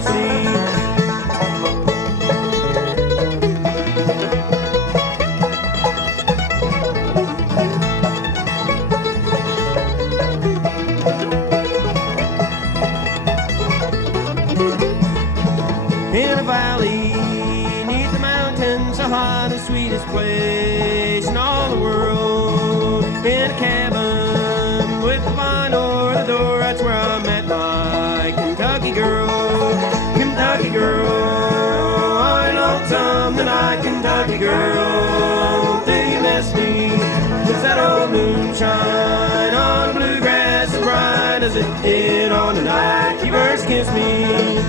kissed me. In a valley, neath the mountains, the hottest, sweetest place in all the world. In a cabin with the vine over the door, that's where I met my Kentucky girl. Kentucky girl, oh, you lonesome tonight, Kentucky girl. Do you miss me? Is that old moonshine on bluegrass as bright as it did on the night you first kissed me?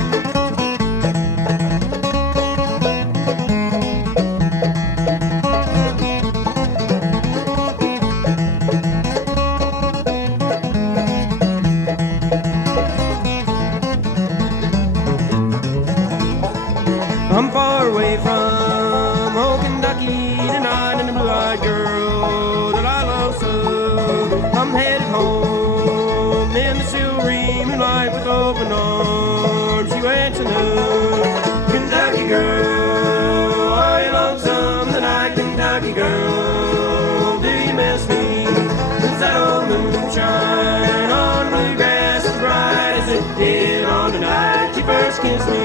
I'm far away from old Kentucky tonight, and the blue-eyed girl that I love so. I'm headed home in the silvery moonlight with open arms. She waits to know. Kentucky girl, are you lonesome tonight, Kentucky girl? Do you miss me? Is that old moonshine on bluegrass as bright as it did on the night you first kissed me?